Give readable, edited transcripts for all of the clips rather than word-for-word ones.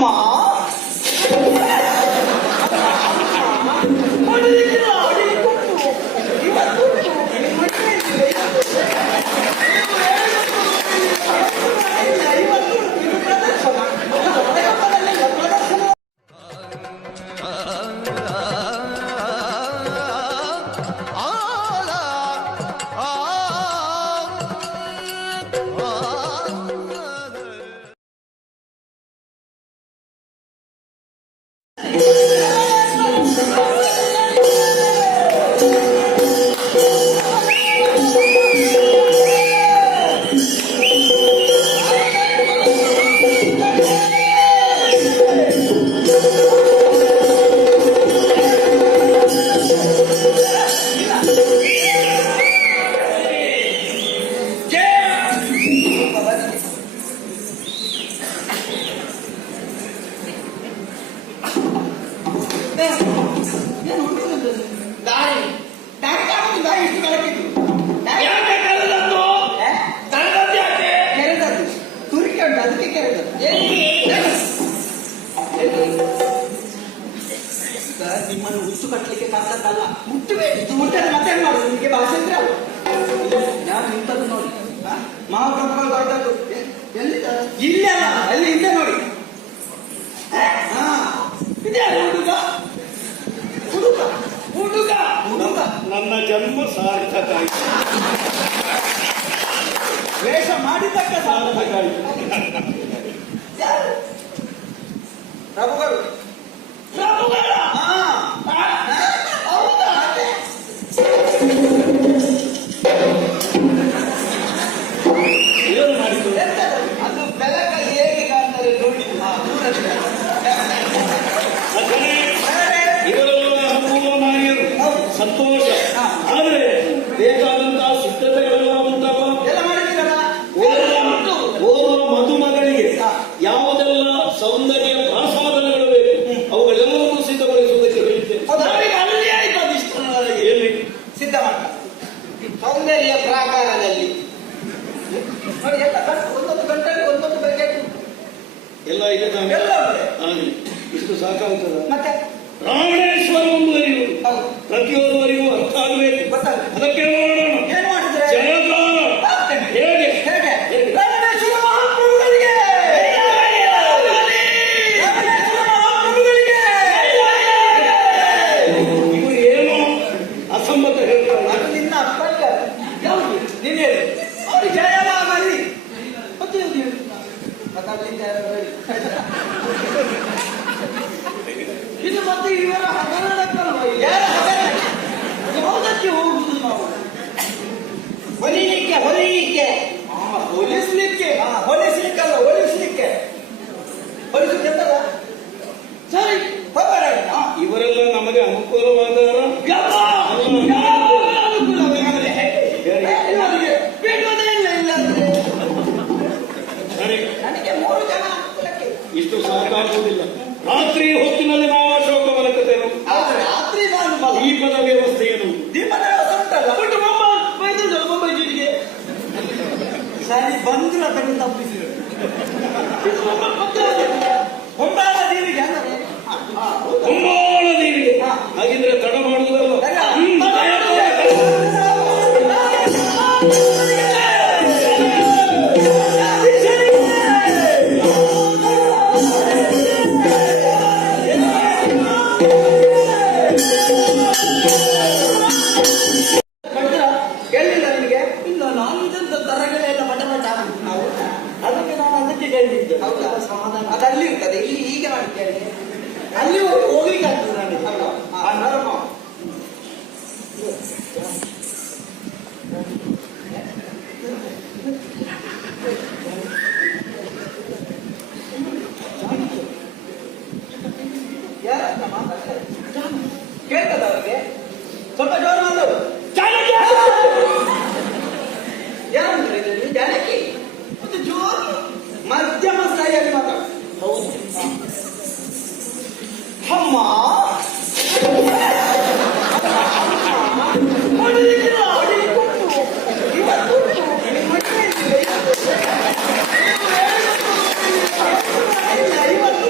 ಅಮ್ಮ ನಿಮ್ಮನ್ನು ಹುಟ್ಟು ಕಟ್ಟಲಿಕ್ಕೆ ಕಷ್ಟಲ್ಲ. ಮುಟ್ಟಬೇಕು, ಮುಟ್ಟದ ಮತ್ತೆ ಮಾಡುದು ನಿಮಗೆ ಭಾಷೆ ಅಂದ್ರೆ ನಾನು ನಿಂತದ್ದು ನೋಡಿ ಮಹಾಪ್ರಭುಗಳು ದೊಡ್ಡದ್ದು ಇಲ್ಲ ಅಲ್ಲಿ ಹಿಂದೆ ನೋಡಿ. ಇದೇ ಹುಡುಗ ಹುಡುಗ ಹುಡುಗ ಹುಡುಗ ನನ್ನ ಜನ್ಮ ಸಾರ್ಥಕ ಆಯ್ತು, ವೇಷ ಮಾಡಿದ್ದಕ್ಕೆ ಸಾರ್ಥಕ ಆಯ್ತು. ಪ್ರಭುಗಳು ಪ್ರಭುಗಳ ಏನು ಮಾಡಿದ್ದು? ಅದು ಬೆಳಕಲ್ಲಿ ಹೇಗೆ ಕಾಣ್ತಾರೆ ನೋಡಿ. ಇವರೆಲ್ಲ ಅನುಕೂಲ ನಾಯರು, ಸಂತೋಷ. ಆದ್ರೆ ಬೇಕಾದಂತಹ ಸಿದ್ಧತೆಗಳೆಲ್ಲ ಉಂಟಲ್ಲ, ಎಲ್ಲ ಮಾಡಿದ್ದೀರಲ್ಲ. ಓರ್ವ ಮದುಮಗಳಿಗೆ ಯಾವುದೆಲ್ಲ ಸೌಂದರ್ಯ ಪ್ರಸಾದನಗಳು ಬೇಕು ಅವುಗಳೆಲ್ಲವನ್ನೂ ಸಿದ್ಧಗೊಳಿಸುವುದಕ್ಕೆ ಹೇಳಿದ್ದೇನೆ. ಅಲ್ಲಿ ಆಯ್ತು ಅದಿಷ್ಟು ಎಲ್ಲಿ ಸಿದ್ಧ ಮಾಡ ಸೌಂದರ್ಯ ಪ್ರಾಕಾರದಲ್ಲಿ ನೋಡಿ. ಎಲ್ಲ ಒಂದೊಂದು ಗಂಟೆಗೆ ಒಂದೊಂದು ಪ್ಯಾಕೆಟ್ ಎಲ್ಲ ಇದೆ. ಎಲ್ಲ ಉಂಟು. ಇಷ್ಟು ಸಾಕಾಗ್ತದ? ಮತ್ತೆ ರಾವಣೇಶ್ವರ ಒಂದುವರೆಗೂ ಪ್ರತಿಯೊಂದುವರೆಗೂ ಅರ್ಥ ಆಗಬೇಕು. ಗೊತ್ತಾಗ ಅದಕ್ಕೆ ನೋಡೋಣ ಏನ್ ಮಾಡಿದ್ರೆ ಜಯಕಾರ ಹೇಗೆ ಹೇಗೆ ರಾವಣೇಶ್ವರ ಮಹಾಪ್ರಭುಗಳಿಗೆ ಇವರು ಏನೋ ಅಸಮ್ಮತ ಹೇಳ್ತಾರೆ. ಅದು ನಿನ್ನ ಅಪ್ಪಲ್ಲ. ಯಾವುದು ನೀನು ಹೇಳಿ ಅವ್ರು ಜಯವಾಗಲಿ ಮತ್ತೆ ಮತ್ತೆ ಅಲ್ಲಿಂದ ಇದು ಮತ್ತೆ ಇವರ ಹಗರಣಕ್ಕಲ್ವ? ಯಾರ ಹಗರಣ? ಯಾವುದಕ್ಕೆ ಹೋಗುದು ನಾವು? ಹೊಲಿಲಿಕ್ಕೆ ಹೊಲಿಲಿಕ್ಕೆ ಹೋಲಿಸ್ಲಿಕ್ಕೆ ಹೋಲಿಸ್ಲಿಕ್ಕಲ್ಲ ಹೊಲಿಸ್ಲಿಕ್ಕೆ ಹೊಲಿಸ್ಲಿಕ್ಕೆಂತಲ್ಲ. ಸರಿ ಹೋಗೋಣ. ಇವರೆಲ್ಲ ನಮಗೆ ಅನುಕೂಲವಾದವರ ಬಿಡುವುದೇ ಇಲ್ಲ. ಇಲ್ಲಾಂದ್ರೆ ಸರಿ, ನನಗೆ 3 ಜನ ಅನುಕೂಲಕ್ಕೆ. ಇಷ್ಟು ಸಾಕಾಗುವುದಿಲ್ಲ. ರಾತ್ರಿ ಹೊತ್ತಿನಲ್ಲಿ ನಾವು ಅಶೋಕ ಮಲಕುತ್ತೇವೆ. ರಾತ್ರಿ ನಾನು ದೀಪದ ವ್ಯವಸ್ಥೆ ಏನು? ದೀಪದ ವ್ಯವಸ್ಥೆ ಉಂಟಲ್ಲ. ಬಟ್ ಮುಂಬೈ ಜೀಟಿಗೆ ಸರಿ ಬಂದ್ರು ಅದನ್ನು ತಪ್ಪಿಸಿದ್ರು. ಹೊಂಬಾಳ ದೇವಿಗೆ ಅಂದರೆ ಹೊಂಬಾಳ ದೇವಿಗೆ ಹಾಗಿದ್ರೆ ತಡ ಮಾಡುವುದಲ್ಲ. ಕೇಳಿಲ್ಲ ನಿಮಗೆ? ಇಲ್ಲ, ನಾನು ಇದಂತ ತರಗಳೆಲ್ಲ ಮಠ ಮಠ ನಾವು ಅದಕ್ಕೆ ನಾನು ಅದಕ್ಕೆ ಕೇಳಿದ್ದೆ. ಹೌದಾ? ಸಮಾಧಾನ ಅದು ಅಲ್ಲಿ ಇರ್ತದೆ, ಇಲ್ಲಿ ಹೀಗೆ ಮಾಡಿದ್ದೇನೆ. ಅಲ್ಲಿ ಹೋಗ್ಲಿಕ್ಕೆ ಆಗ್ತದೆ ನನಗೆ. ಅಲ್ವಾ? ಯಾರನ್ನ ಮಾತಾಡ್ತಾರೆ ಕೇಳ್ತದ ಅವ್ರಿಗೆ? ಸ್ವಲ್ಪ ಜೋರ ಮಾತಾಡು. ಯಾರಂದ್ರೆ ಜಾನಕಿ ಮತ್ತೆ ಜೋರು ಮಧ್ಯಮ ಸ್ಥಾಯಿಯಲ್ಲಿ ಮಾತಾಡು. ಹೌದು. ಅಮ್ಮ ಇವತ್ತು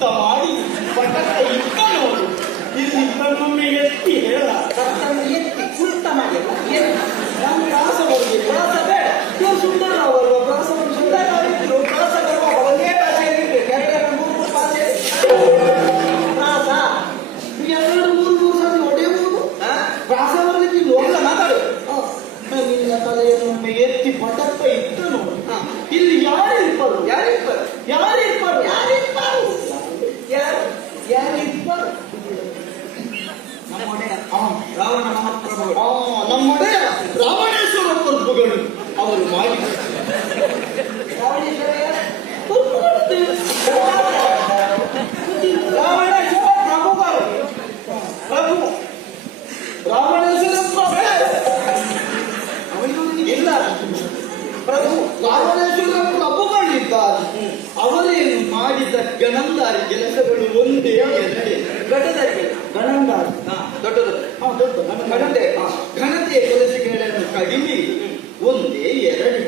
ಸುತ್ತ ಮಾಡಿ ಪಟಕ ಇಟ್ಟ ನೋಡು. ಇಲ್ಲಿ ತನ್ನೊಮ್ಮೆ ಎತ್ತಿ ಹೇಳ. ಕತ್ತನ್ನು ಎತ್ತಿ ಸುತ್ತ ಮಾಡಿ ಅಲ್ಲ, ಎತ್ತಿ ನಮ್ಮ ಪ್ರಾಸ ಬರುವುದಿಲ್ಲ. ಪ್ರಾಸ ಬೇಡ, ಇವರು ಸುಂದರ ಅವರು ಪ್ರಾಸವನ್ನು ಸುಂದರ ಮಾಡಿದ್ರು. ಪ್ರಾಸ ಬರುವಾಗ ಒಂದೇ ಭಾಷೆಯಲ್ಲಿ ಇರ್ಬೇಕು, ಎರಡು ಮೂರು ಭಾಷೆ ಪ್ರಾಸ ಎರಡು ಮೂರು ಸಾರಿ ಹೊಡೆಯಬಹುದು. ಪ್ರಾಸ ಬರಲಿಕ್ಕೆ ಇಲ್ಲಿ ಹೋಗಲ್ಲ, ಮಾತಾಡು. ನಿನ್ನ ತಲೆಯನ್ನೊಮ್ಮೆ ಎತ್ತಿ ಪಟಕ ಇಟ್ಟ ನೋಡು. ಇಲ್ಲಿ ಯಾರು ಇರ್ಬಾರು? ಯಾರಿರ್ಬಾರು? ಯಾರಿರ್ಬಾರು? ಯಾರಿರ್ಬಾರು? ಯಾರಿರ್ಬಾರು? ನಮ್ಮೊಡೆಯ ರಾವಣ ಮಹಾಪ್ರಭುಗಳು, ನಮ್ಮೊಡೆಯ ರಾವಣೇಶ್ವರ ಪ್ರಭುಗಳು ಅವರು ಮಾಡಿ ರಾವಣೇಶ್ವರ ಪ್ರಭುಗಳು ಪ್ರಭು ರಾವಣೇಶ್ವರ ಇಲ್ಲ ಪ್ರಭು ರಾವಣೇಶ್ವರ ಪ್ರಭುಗಳಿದ್ದಾರೆ. ಅವರೇನು ಮಾಡಿದ ಗಣಂದಾರಿ ಕೆಲಸಗಳು ಒಂದೇ ಎರಡೇ. ಘಟದಲ್ಲಿ ಗಣಂದಾರಿ ದೊಡ್ಡದು, ದೊಡ್ಡ ಘನತೆಯ ಕೆಲಸಗಳನ್ನು ಕಡಿಮೆ ಒಂದೇ ಎರಡು.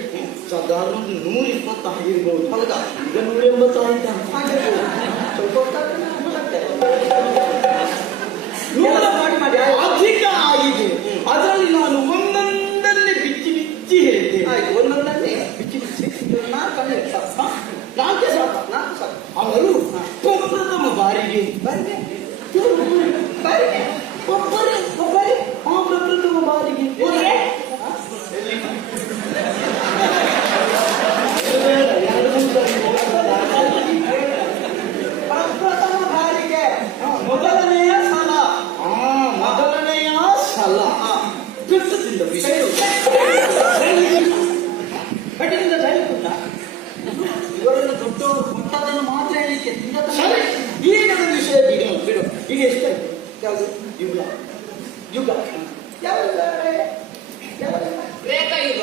ಸಾಧಾರಣ 120 ಆಗಿರ್ಬೋದು. ಹೌದಾ? ಈಗ 180 ಆಯ್ತಾ? ಸ್ವಲ್ಪ ಮಾಡಿ ಅಧಿಕ ಆಗಿದೆ. ಅದರಲ್ಲಿ ನಾನು ಒಂದೊಂದನ್ನೇ ಬಿಚ್ಚಿ ಬಿಚ್ಚಿ ಹೇಳ್ತೇನೆ. ಆಯ್ತು, ಒಂದೊಂದನ್ನೇ ಬಿಚ್ಚಿ ಬಿಚ್ಚಿ ನಾಲ್ಕನೇ ನಾಲ್ಕೇ ಸಾಕು. ಅವರು ಪ್ರಪ್ರಥಮ ಬಾರಿಗೆ ಪ್ರಪ್ರಥಮ ಬಾರಿಗೆ ಮೊದಲನೆಯ ಸಲ ಕೃಷ್ಣದಿಂದ ವಿಷಯ ಕಠಿಣದ ಜೈಲುಂಟ. ಇವರನ್ನು ದೊಡ್ಡವರು ಕೊಟ್ಟದನ್ನು ಮಾತ್ರ ಹೇಳಿಕೆ ಈಗದ ವಿಷಯ ಬಿಡು. ಈಗ ಎಷ್ಟಾಯ್ತು? ಯಾವುದು? ಯುಗ ಯುಗ ಯಾವುದು? ತ್ರೇತಾಯುಗ.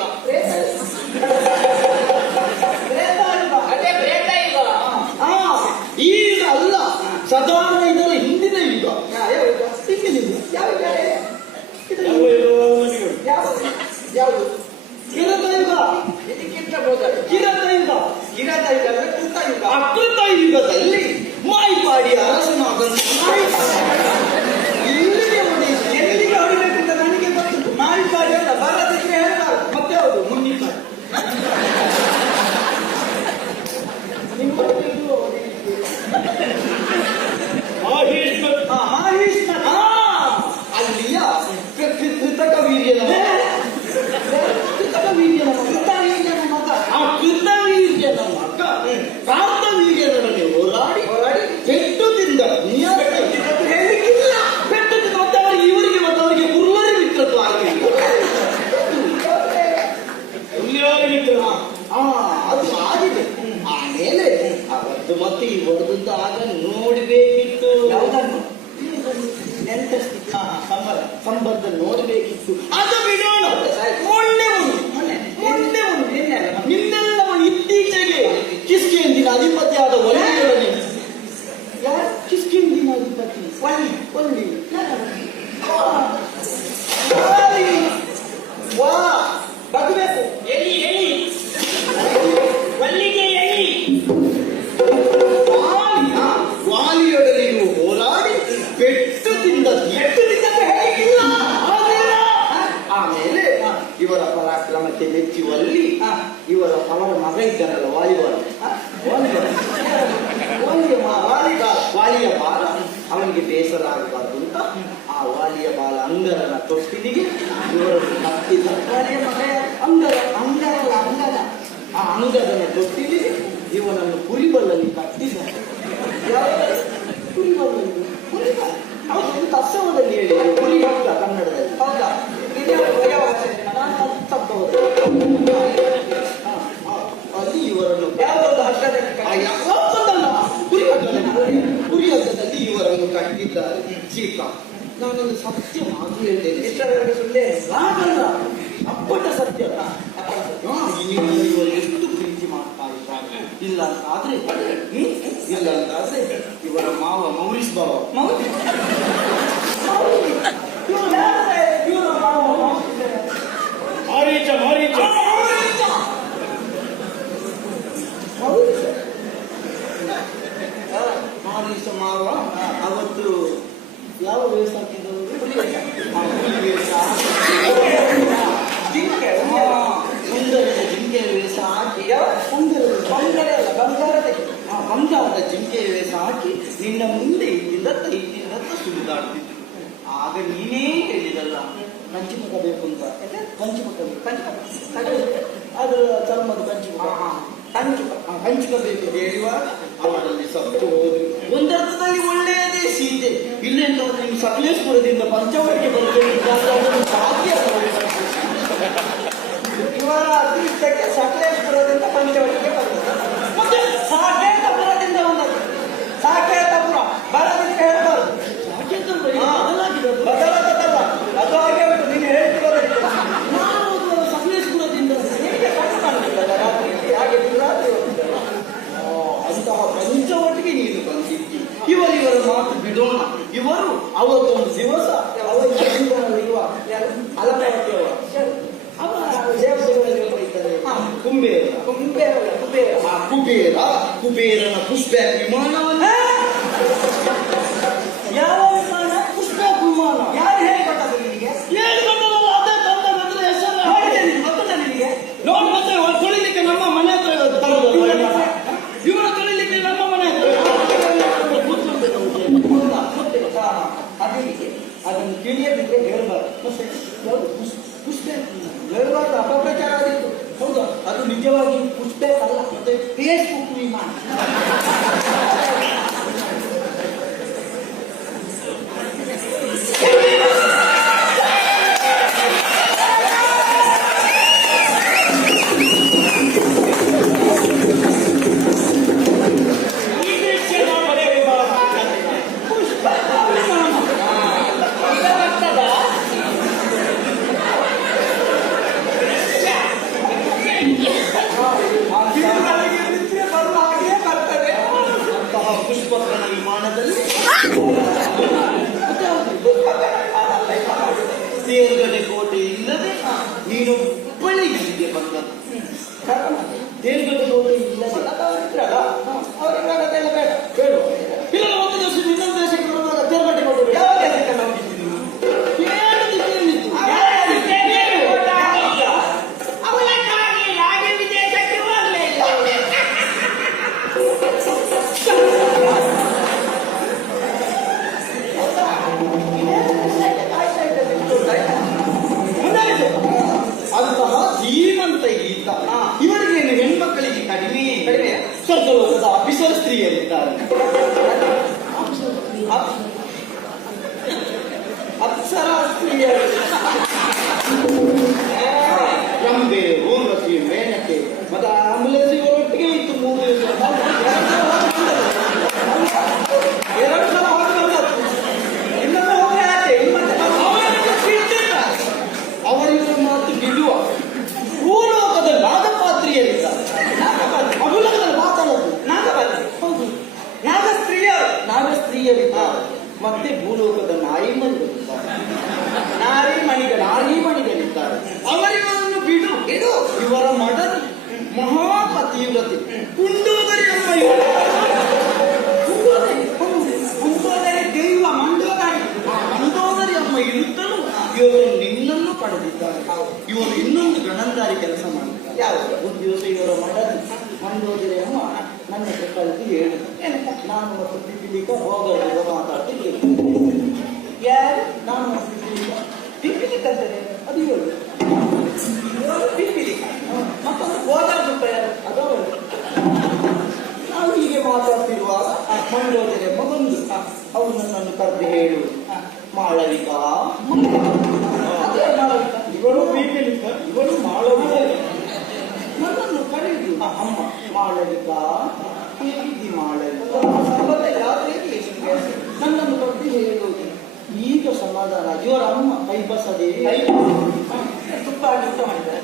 ಈಗ ಅಲ್ಲ, ಸಾಧಾರಣ ಇದರ ಹಿಂದಿನ ಯುಗ. ಹಿಂದಿನ ಯುಗ ಯಾವುದು? ಕಿರತಯುಗ. ಅಕೃತ ಯುಗದಲ್ಲಿ ಮಾಯಿಪಾಡಿ ಅರಸನಾಗನ್ನು ಎಲ್ಲಿಗೆ ಹೊಡಿಬೇಕಂತ ನನಗೆ ಗೊತ್ತು. ಮಾಯಿಪಾಡಿ ಅಲ್ಲ, ಬರದಿದ್ರೆ ಹೇಳ್ತಾರೆ. ಮತ್ತೆ ಹೌದು, ಮುನ್ನಿಪಾಡಿ. ಅಲ್ಲಿಯ ಕೃತಕ ವೀರ್ಯನ ಮಗ. ಆ ಕೃತವೀರ್ಯನ ಮಗ ಕಾಂತವೀರ್ಯನೊಡನೆ ಹೋರಾಡಿ ಪೆಟ್ಟು ತಿಂದ. ಹೇಳಲಿಕ್ಕಿಲ್ಲ, ಪೆಟ್ಟು ತಿಂದ. ಮತ್ತವರಿಗೆ ಇವರಿಗೆ ಮತ್ತವರಿಗೆ ಕುರುವರಿ ಮಿತ್ರತ್ವ ಆಗಲಿಲ್ಲ. ಅದು ಆಗಿದೆ. ಆಮೇಲೆ ಅವತ್ತು ಮತ್ತೆ ಇವರದ್ದು ಆಗ ನೋಡಬೇಕಿತ್ತು. ಯಾವುದನ್ನು? ಸಂಬಂಧ ನೋಡಬೇಕಿತ್ತು. ಅದು ಬಿಡೋಣ. ನಿನ್ನೆಲ್ಲವನ್ನು ಇತ್ತೀಚೆಗೆ ಕಿಷ್ಕಿಂದಿನ ಅಧಿಪತಿಯಾದ ಒಲಿಯೊಡನೆ. ಯಾರು ಕಿಷ್ಕಿಂದಿನ ಅಧಿಪತಿ? ಒಲಿ ವಾ ಬಗ್ಬೇಕು. ವಾಲಿಯೊಡನೆ ಹೋರಾಡಿ ಪೆಟ್ಟು ತಿಂದದ್ದು. ಆಮೇಲೆ ಇವರ ಪರಾಕ್ರಮಕ್ಕೆ ಮೆಚ್ಚುವಲ್ಲಿ ಅವರ ಮಗ ಇದ್ದಾನಲ್ಲ, ವಾಲಿಯ ಬಾಲ ಅವನಿಗೆ ಬೇಸರ ಆಗಬಾರ್ದು ಅಂತ ಆ ವಾಲಿಯ ಬಾಲ ಅಂಗರನ ತೊಟ್ಟಿಲಿಗೆ ಇವರನ್ನು ಕಟ್ಟಿದ. ವಾಲಿಯ ಮಗ ಆ ಅಂಗರನ ತೊಟ್ಟಿಲಿಗೆ ಇವನನ್ನು ಕುರಿಬಲ್ಲಲ್ಲಿ ಕಟ್ಟಿದ್ದಾರೆ. ಕುರಿಬಲ್ಲಲ್ಲಿ ಹೌದು, ತತ್ಸವದಲ್ಲಿ ಹೇಳಿ ಕುರಿ ಹಗ್ಗ ಕನ್ನಡದಲ್ಲಿ. ಹೌದಾ? ಅಲ್ಲಿ ಇವರನ್ನು ಕುರಿ ಹಗ್ಗದಲ್ಲಿ ಇವರನ್ನು ಕಟ್ಟಿದ್ದಾರೆ. ಚೀಕ, ನಾನೊಂದು ಸತ್ಯ ಮಾತು ಹೇಳ್ತೇನೆ. ಎಷ್ಟರವರೆಗೆ ಸುಳ್ಳೆ ಆಗಲ್ಲ, ಅಪ್ಪಟ ಸತ್ಯ. ಇವರು ಎಷ್ಟು ಪ್ರೀತಿ ಮಾಡ್ತಾ ಇದ್ದಾರೆ. ಇಲ್ಲ ಅಂತಾದ್ರೆ ಇವರ ಮಾವ ಮೌರೀಶ್ ಬಾವ ದಿವಸ ಮಾವ ಅವತ್ತು ಯಾವ ವೇಷ ಹಾಕಿದವರು? ಹುಲಿ ವೇಷ. ಜಿಂಕೆ ಸುಂದರದ ಜಿಂಕೆಯ ವೇಷ ಹಾಕಿ ಬಂಗಾರದ ಜಿಂಕೆಯ ವೇಷ ಹಾಕಿ ನಿನ್ನ ಮುಂದೆ ಇಲ್ಲಿಂದ ಸುಳಿದಾಡ್ತಿದ್ರು. ಆಗ ನೀನೇ ಹೇಳಿದಲ್ಲ ಕಂಚಿಮುಖ ಬೇಕು ಅಂತ. ಕಂಚಿಮುಖ ಅದು ಚರ್ಮದ ಕಂಚಿಕ ಬೇಕು ಹೇಳುವಾಗ ಅವರಲ್ಲಿ ಸತ್ತು ಹೋದ್ರು. ಒಂದರ್ಥದಲ್ಲಿ ಒಳ್ಳೆಯದೇ ಸೀತೆ. ಇಲ್ಲೆಂತ ನೀವು ಸಕಲೇಶ್ಪುರದಿಂದ ಪಂಚವಟಿಗೆ ಬರ್ತೇನೆ ಸಾಧ್ಯ. ಇವರ ಅದೃಷ್ಟಕ್ಕೆ ಸಕಲೇಶ್ಪುರದಿಂದ ಪಂಚವಟಿಗೆ ಬರ್ತದೆ. ಮತ್ತೆ ಸಾಕೇತಪುರದಿಂದ ಬಂದದ್ದು. ಸಾಕೇತಪುರ ಬರದಿಕ್ಕೆ ಹೇಳಬಾರದು. ಬದಲಾಗಲ್ಲ ಅದು ಹಾಗೆ ಉಂಟು. ನೀನು ಹೇಳ್ತಿರೋದು ನಾನು ಸಕಲೇಶ್ಪುರದಿಂದ ಹೇಗೆ ಕಟ್ಟು ಕಾಣ್ತಿದ್ದಲ್ಲ ರಾತ್ರಿ ಹಾಗೆ ರಾತ್ರಿ ಹೋಗ್ತಿದ್ದಲ್ಲ. ಅಂತಹ ಪಂಚವಟಿಗೆ ನೀನು ಬಂದಿದ್ದಿ. ಇವರ ಮಾತು ಬಿಡೋಣ. ಇವರು ಅವತ್ತೊಂದು ದಿವಸ ಇರುವ ಅಲಪಾವತಿಯವ ಕುಬೇರನ ಪುಷ್ಪ ವಿಮಾನವನ್ನು ಯಾವ ವಿಮಾನ? ಪುಷ್ಪ ವಿಮಾನ. ಯಾರು ಹೇಳಿಕೊಟ್ಟದ್ದು ನಿನಗೆ? ಹೇಳಿಕೊಟ್ಟದಲ್ಲ, ಅದೇ ತಂದ ಬಂದ್ರೆ ಹೆಸರು ಹೇಳಿದೆ ಗೊತ್ತಿಲ್ಲ ನಿನಗೆ. ನೋಡಿ ಮತ್ತೆ ತೊಳಿಲಿಕ್ಕೆ ನಮ್ಮ ಮನೆ ಹತ್ರ ಇವರ ತೊಳಿಲಿಕ್ಕೆ ನಮ್ಮ ಮನೆ ಹತ್ರ ಅದನ್ನು ತಿಳಿಯದಿದ್ರೆ ಹೇಳಬಾರ್ದು. ಪುಷ್ಪ ಹೇಳಬಾರ್ದು, ಅಪಪ್ರಚಾರ ಆಗಿತ್ತು. ಹೌದಾ? ಅದು ನಿಜವಾಗಿ ಪುಷ್ಪ ಅಲ್ಲ, ಮತ್ತೆ ಫೇಸ್ಬುಕ್ ವಿಮಾನ. ಪುಷ್ಪಕನ ವಿಮಾನದಲ್ಲಿ ತೇರ್ಗಡೆ ಕೋಟೆ ಇಲ್ಲದೆ ನೀನು ಹುಬ್ಬಳ್ಳಿ ಇಲ್ಲಿಗೆ ಬಂದದ್ದು. ತೇರ್ಗಡೆ ಕೋಟೆ ಇಲ್ಲದೆ ಅವರಿಗಾಗದೆಲ್ಲ ಬೇಡ ಬೇಡ. ಇಲ್ಲ ಒಂದು ದಿವಸ ಇನ್ನೊಂದು ದೇಶಕ್ಕೆ ಬರುವಾಗ ತೇರ್ಗಡೆ ಕೋಟೆ ಯಾವ ದೇಶಕ್ಕೆ ಹೋಗಿದ್ದೀನಿ? ಅಂತಹ ಧೀಮಂತ ಗೀತ. ಇವರಿಗೇನು ಹೆಣ್ಮಕ್ಕಳಿಗೆ ಕಡಿಮೆ ಸ್ವರ್ಗಲೋಕದ ಅಪಿಸರ ಸ್ತ್ರೀಯರಿದ್ದಾರೆ. ಅಪ್ಸರಾ ಸ್ತ್ರೀಯರು ರಂಬೆ, ಊರ್ವಶಿ, ಮೇನಕೆ ಮತ್ತೆ ಆಂಬುಲೆನ್ಸ್ ಇವರೊಟ್ಟಿಗೆ ಇತ್ತು. 3 ದಿವಸ 2 ಸಲ ಹೋಗಿ ಬಂದದ್ದು. ಇನ್ನೊಮ್ಮೆ ಹೋಗಿ ಆಚೆ ಅವರಿವರ ಮಾತು ಬಿಡುವ. ಭೂಲೋಕದ ನಾಗಪಾತ್ರಿಯರಿದ್ದಾರೆ. ಅಭುಲೋಕದಲ್ಲಿ ಮಾತಾಡೋದು ನಾಗಪಾತ್ರಿ. ಹೌದು, ನಾಗಸ್ತ್ರೀಯರಿದ್ದಾರೆ. ಮತ್ತೆ ಭೂಲೋಕದ ನಾರಿಮಣಿಗಳಿದ್ದಾರೆ. ನಾರಿಮಣಿಗಳಿದ್ದಾರೆ. ಅವರಿವರನ್ನು ಬಿಡು. ಇವರ ಮಡದಿ ಮಹಾಪತಿವ್ರತೆ ಕುಂಡೋದರಿ ಅಮ್ಮ. ಕುಂಡೋದರಿ ದೈವ ಮಂಡೋದರಿ ಅಮ್ಮ ಇರುತ್ತಲೂ ಇವರು ನಿನ್ನನ್ನು ಪಡೆದಿದ್ದಾರೆ. ಇವರು ಇನ್ನೊಂದು ಗಣಂದಾರಿ ಕೆಲಸ ಮಾಡಿದ್ದಾರೆ. ಯಾವುದು? ಒಂದು ದಿವಸ ಇವರ ಮಡದಿ ಮಂಡೋದರಿ ಅಮ್ಮ ನನ್ನ ಹತ್ರ ಕಲಿತು ಹೇಳಿ ನಾನು ಮತ್ತು ಪಿಪಿಲಿಕ ಹೋಗಲು ಮಾತಾಡ್ತಿದ್ದೇನೆ. ಯಾರು? ನಾನು ಮತ್ತು ಪಿಪಿಲಿಕ ಅಂತಾರೆ. ಅದು ಹೇಳು. ಪಿಪಿಲಿಕ ಮತ್ತೊಂದು ಹೋಗಲು ಯಾರು? ಅದು ನಾವು ಹೀಗೆ ಮಾತಾಡ್ತಿರುವಾಗ ಮಂಡೋದರಿ ಅಮ್ಮ ಬಂದು ಅವರು ನನ್ನನ್ನು ಕರೆದು ಹೇಳು, ಮಾಳವಿಕಾ. ಇವಳು ಪಿಪಿಲಿಕ, ಇವಳು ಮಾಳವಿಕ. ನನ್ನನ್ನು ಕರೆಯುದು ಅಮ್ಮ ಮಾಳವಿಕಾ, ಹೇಗಿದ್ದಿ ಮಾಳವಿಕ? ನನ್ನನ್ನು ಕರೆದು ಹೇಳುವುದು ಈಗ ಸಮಾಧಾನ. ಇವರ ಅಮ್ಮ ಕೈಬಸದೇವಿ ತುಂಬ ಊಟ ಮಾಡಿದ್ದಾರೆ.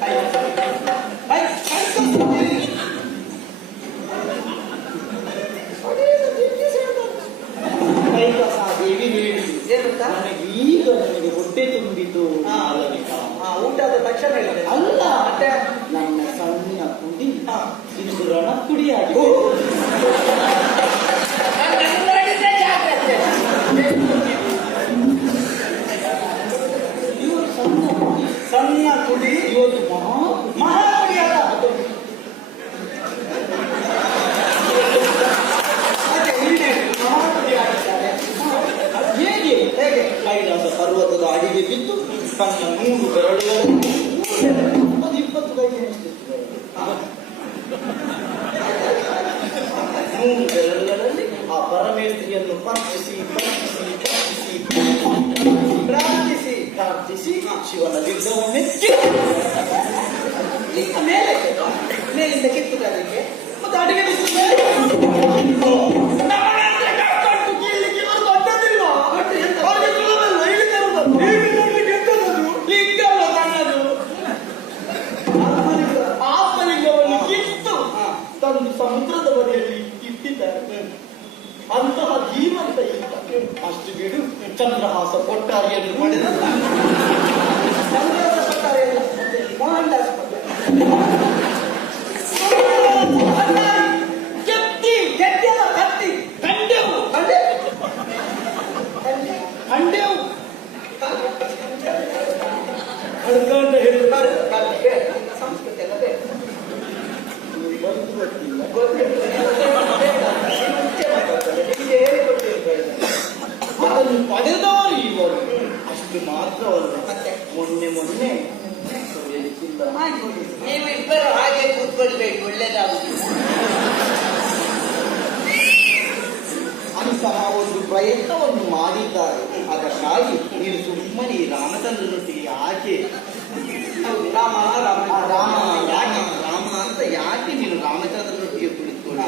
ಕೈಬಸದೇವಿ ಹೇಳಿ ನನಗೆ ಈಗ ನನಗೆ ಹೊಟ್ಟೆ ತುಂಬಿತು. ಊಟದ ತಕ್ಷಣ ಅಲ್ಲ, ನನ್ನ ಸಣ್ಣ ಕುಡಿ ಇಂದು ರಣ ಕುಡಿಯಾಗಿದೆ. ತೆಗೆದು ತನ್ನ 100 ಬೆರಳುಗಳಲ್ಲಿ 20 ಕೈಗೆ ಎಣಿಸ್ತಿರ್ತದೆ. 100 ಬೆರಳುಗಳಲ್ಲಿ ಆ ಪರಮೇಶ್ವರಿಯನ್ನು ಪ್ರಾರ್ಥಿಸಿ ಶಿವನ ಲಿಂಗವನ್ನು ಮೆಚ್ಚಿ ಲಿಂಗ ಮೇಲಿಂದ ಕಿತ್ತುವುದಕ್ಕೆ ಮತ್ತು ಅಡಿಗೆ ಆತ್ಮಲಿಂಗವನ್ನು ಕಿತ್ತು ತಂದು ಸಮುದ್ರದ ಬದಿಯಲ್ಲಿ ಇಟ್ಟಿದ್ದಾರೆ. ಅಂತಹ ಜೀವಂತ ಇಲ್ಲ. ಅಷ್ಟು ಬಿಡು, ಚಂದ್ರಹಾಸ ಕೊಟ್ಟಾರಿಯನ್ನು ಪಡೆದ ಚಂದ್ರಹಾಸ ಕೊಟ್ಟಾರಿಯನ್ನು ಮೋಹನ್ದಾಸ್ ಅಂತ ಹೇಳಿದ್ರೆ ಸಂಸ್ಕೃತಿ ಎಲ್ಲ ಬೇಕು. ಅದನ್ನು ಪಡೆದವರು ಇವರು ಅಷ್ಟು ಮಾತ್ರವಲ್ಲ. ಮೊನ್ನೆ ನೀವು ಇಬ್ಬರು ಹಾಗೆ ಕೂತ್ಕೊಳ್ಬೇಕು, ಒಳ್ಳೇದಾಗುದಿಲ್ಲ. ಅಂತಹ ಒಂದು ಪ್ರಯತ್ನವನ್ನು ಮಾಡಿದ್ದಾರೆ. ಅದಕ್ಕಾಗಿ ನೀನು ಸುಮ್ಮನೆ ಈ ರಾಮಚಂದ್ರನೊಟ್ಟಿಗೆ ಯಾಕೆ ರಾಮ ಅಂತ ಯಾಕೆ ನೀನು ರಾಮಚಂದ್ರನೊಟ್ಟಿಗೆ ಕುಳಿತುಕೊಳ್ಳಿ?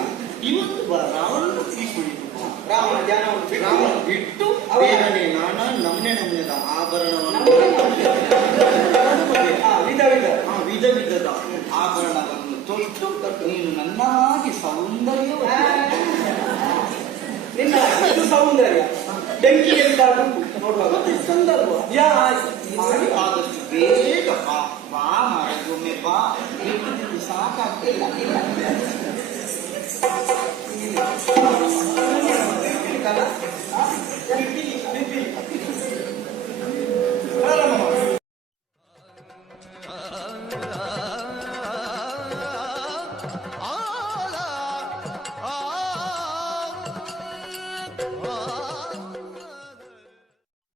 ಇವತ್ತು ರಾವಣನೊಟ್ಟಿಗೆ ಕುಳಿತು ರಾಮನ ಧ್ಯಾನವನ್ನು ಬಿಟ್ಟು ಬೇಗನೆ ನಾನಾ ನಮ್ನೆದ ಆಭರಣವನ್ನು ವಿಧ ವಿಧದ ಆಭರಣವನ್ನು ತೊಟ್ಟು ನೀನು ನನ್ನಾಗಿ ಸೌಂದರ್ಯ ನಿನ್ನ ಸೌಂದರ್ಯ ಬೆಂಕಿಯಿಂದ ನೋಡುವಾಗ ಸಂದರ್ಭ ಆದಷ್ಟು ಬೇಗ ಬಾ ಮರಗೊಮ್ಮೆ ಬಾ ಸಾಕಾಗ್ತಿಲ್ಲ. ಇಲ್ಲ